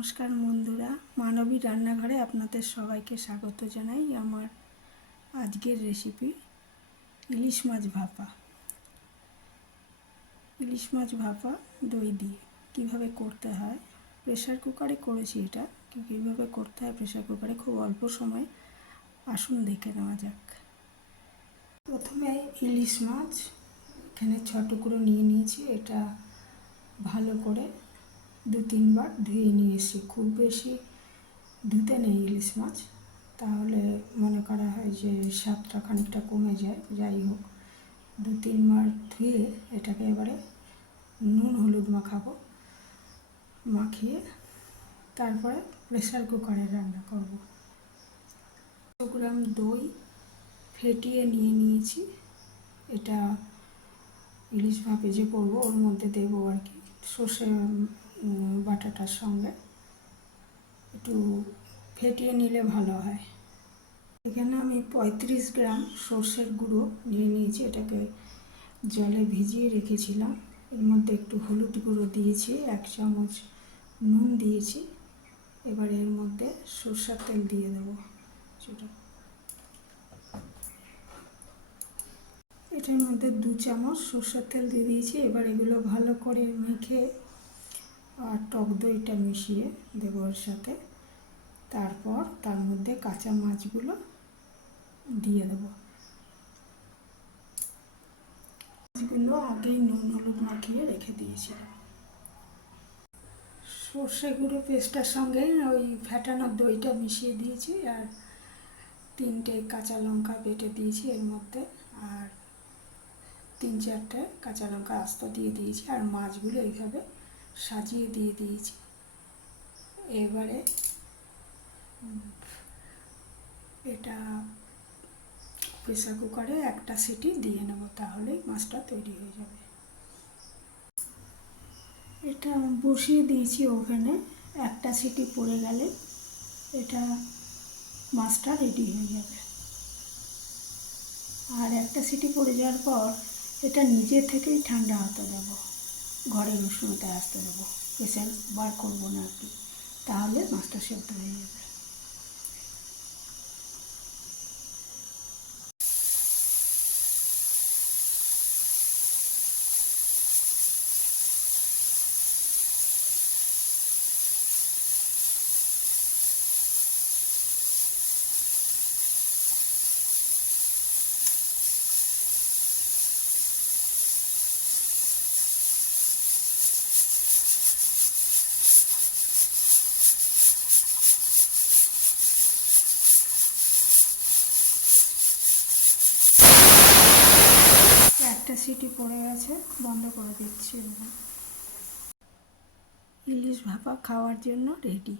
নমস্কার বন্ধুরা, মানবী রান্নাঘরে আপনাদের সবাইকে স্বাগত জানাই আমার আজকের রেসিপি ইলিশ মাছ ভাপা। ইলিশ মাছ ভাপা দই দিয়ে কীভাবে করতে হয় প্রেশার কুকারে করেছি এটা, কীভাবে করতে হয় প্রেশার কুকারে খুব অল্প সময় আসুন দেখে নেওয়া যাক। প্রথমে ইলিশ মাছ এখানে ছ টুকরো নিয়ে নিয়েছি, এটা ভালো করে দু তিনবার ধুয়ে নিয়ে এসেছি খুব বেশি ধুতে নেই ইলিশ মাছ। তাহলে মনে করা হয় যে স্বাদটা খানিকটা কমে যায়, যাই হোক। দু তিনবার ধুয়ে এটাকে এবারে নুন হলুদ মাখাবো, মাখিয়ে তারপরে প্রেশার কুকারে রান্না করব। গ্রাম দই ফেটিয়ে নিয়ে নিয়েছি। এটা ইলিশ ভাপে যে করব, ওর মধ্যে দেবো আর কি। সর্ষে বাটাটার সঙ্গে। একটু ফেটিয়ে নিলে ভালো হয়। এখানে আমি পঁয়ত্রিশ গ্রাম সর্ষের গুঁড়ো নিয়ে নিয়েছি। এটাকে জলে ভিজিয়ে রেখেছিলাম। এর মধ্যে একটু হলুদ গুঁড়ো দিয়েছি, এক চামচ নুন দিয়েছি। এবার এর মধ্যে সর্ষের তেল দিয়ে দেবো। কিছুটা এটার মধ্যে দু চামচ সর্ষের তেল দিয়ে দিয়েছি। এবার এগুলো ভালো করে মেখে আর টক দইটা মিশিয়ে দেবো ওর সাথে। তারপর তার মধ্যে কাঁচা মাছগুলো দিয়ে দেবো। মাছগুলো আগেই নুন, হলুদ মাখিয়ে রেখে দিয়েছিলাম। সর্ষে গুঁড়ো পেস্টটার সঙ্গে ওই ফ্যাটানো দইটা মিশিয়ে দিয়েছি আর তিনটে কাঁচা লঙ্কা বেটে দিয়েছি এর মধ্যে। আর তিন চারটে কাঁচা লঙ্কা আস্ত দিয়ে দিয়েছি। আর মাছগুলো এইভাবে সাজিয়ে দিয়ে দিয়েছি। এবারে এটা প্রেসার কুকারে একটা সিটি দিয়ে নেব, তাহলেই মাছটা তৈরি হয়ে যাবে। এটা বসিয়ে দিয়েছি ওভেনে, একটা সিটি পড়ে গেলে এটা মাছটা রেডি হয়ে যাবে। আর একটা সিটি পড়ে যাওয়ার পর এটা নিজে থেকেই ঠান্ডা হতে দেবো। ঘরের উষ্ণতায় আসতে দেবো। প্রেশার বার করব না আর কি। তাহলে মাছটা সেদ্ধ হয়ে যাবে একটা সিটি পড়ে গেছে বন্ধ করে দিচ্ছি। ইলিশ ভাপা খাওয়ার জন্য রেডি